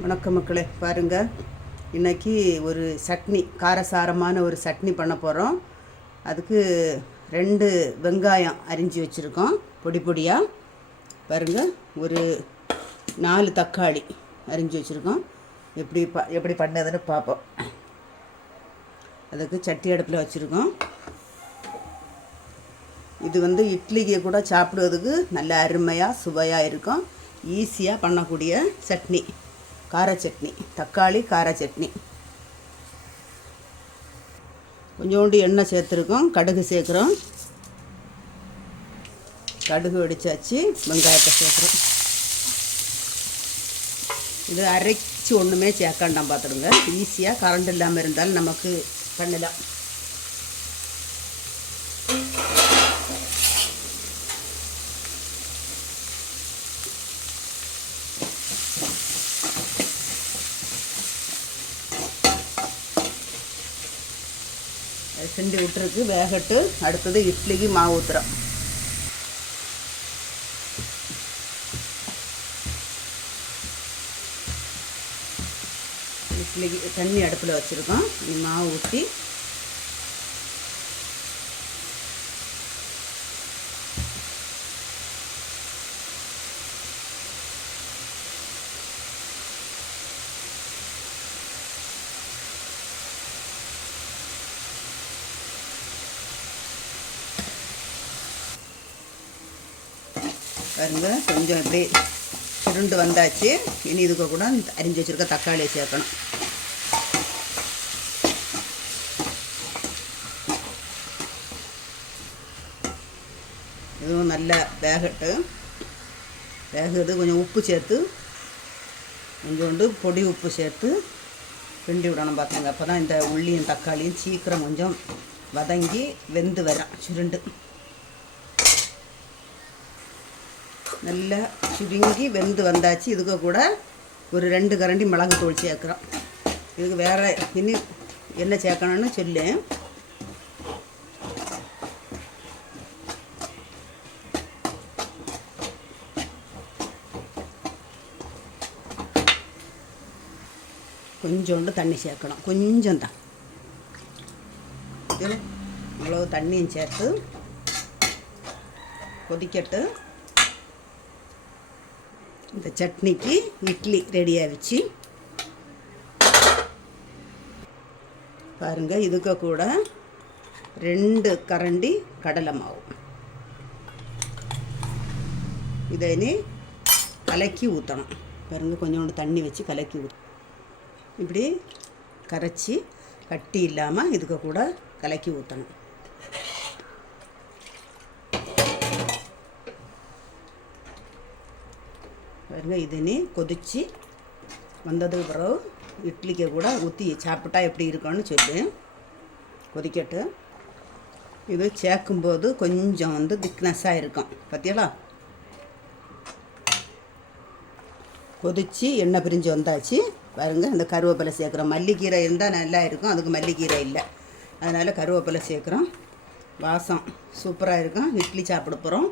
வணக்கம் மக்களே, பாருங்கள். இன்றைக்கி ஒரு சட்னி, காரசாரமான ஒரு சட்னி பண்ண போகிறோம். அதுக்கு 2 வெங்காயம் அரிஞ்சு வச்சுருக்கோம் பொடி பொடியாக. பாருங்கள், ஒரு 4 தக்காளி அரிஞ்சு வச்சுருக்கோம். எப்படி பண்ணதுன்னு பார்ப்போம். அதுக்கு சட்டி அடுப்பில் வச்சுருக்கோம். இது இட்லிக்கு கூட சாப்பிடுவதுக்கு நல்ல அருமையாக சுவையாக இருக்கும். ஈஸியாக பண்ணக்கூடிய சட்னி, கார சட்னி, தக்காளி கார சட்னி. கொஞ்சோண்டு எண்ணெய் சேர்த்துருக்கோம், கடுகு சேர்க்குறோம். கடுகு வெடிச்சாச்சு, வெங்காயத்தை சேர்க்குறோம். இது அரைச்சி ஒன்றுமே சேர்க்காண்டாம் பார்த்துடுங்க. ஈஸியாக கரண்ட் இல்லாமல் இருந்தாலும் நமக்கு பண்ணலாம். செஞ்சு விட்டுருக்கு, வேகட்டு. அடுத்தது இட்லிக்கு மாவு ஊற்றுறோம். இட்லிக்கு தண்ணி அடுப்பில் வச்சுருக்கோம். மாவு ஊற்றி பாருங்க, கொஞ்சம் இப்படி சுருண்டு வந்தாச்சு. இனி இதுக்கு கூட அரிஞ்சு வச்சுருக்க தக்காளியை சேர்க்கணும். இதுவும் நல்லா வேகட்டு. வேகுது. கொஞ்சம் உப்பு சேர்த்து, கொஞ்சோண்டு பொடி உப்பு சேர்த்து கிண்டி விடணும். பார்த்துங்க, அப்போ தான் இந்த உள்ளியும் தக்காளியும் சீக்கிரம் கொஞ்சம் வதங்கி வெந்து வரும். சுருண்டு நல்லா சுருங்கி வெந்து வந்தாச்சு. இதுக்கு கூட ஒரு 2 கரண்டி மிளகு தூள் சேர்க்குறோம். இதுக்கு வேறு இனி என்ன சேர்க்கணும்னு சொல்லு. கொஞ்சோண்டு தண்ணி சேர்க்கணும், கொஞ்சம் தான். இது இவ்வளோ தண்ணியும் சேர்த்து கொதிக்கட்டு. இந்த சட்னிக்கு இட்லி ரெடி ஆகிடுச்சு. பாருங்கள், இதுக்கு கூட 2 கரண்டி கடலை மாவு. இதை இனி கலக்கி ஊற்றணும். பாருங்கள், கொஞ்சோண்டு தண்ணி வச்சு கலக்கி இப்படி கரைச்சி கட்டி இல்லாமல் இதுக்கு கூட கலக்கி ஊற்றணும். பாருங்க, இது நீ கொதித்து வந்ததுக்கு பிறகு இட்லிக்கு கூட ஊற்றி சாப்பிட்டா எப்படி இருக்குன்னு சொல்லு. கொதிக்கட்டு. இது சேர்க்கும்போது கொஞ்சம் திக்னஸ்ஸாக இருக்கும். பார்த்தீங்களா? கொதித்து எண்ணெய் பிரிஞ்சு வந்தாச்சு. பாருங்கள், அந்த கருவேப்பிலை சேர்க்குறோம். மல்லிக்கீரை இருந்தால் நல்லா இருக்கும். அதுக்கு மல்லிக்கீரை இல்லை, அதனால் கருவேப்பிலை சேர்க்குறோம். வாசம் சூப்பராக இருக்கும். இட்லி சாப்பிட போகிறோம்.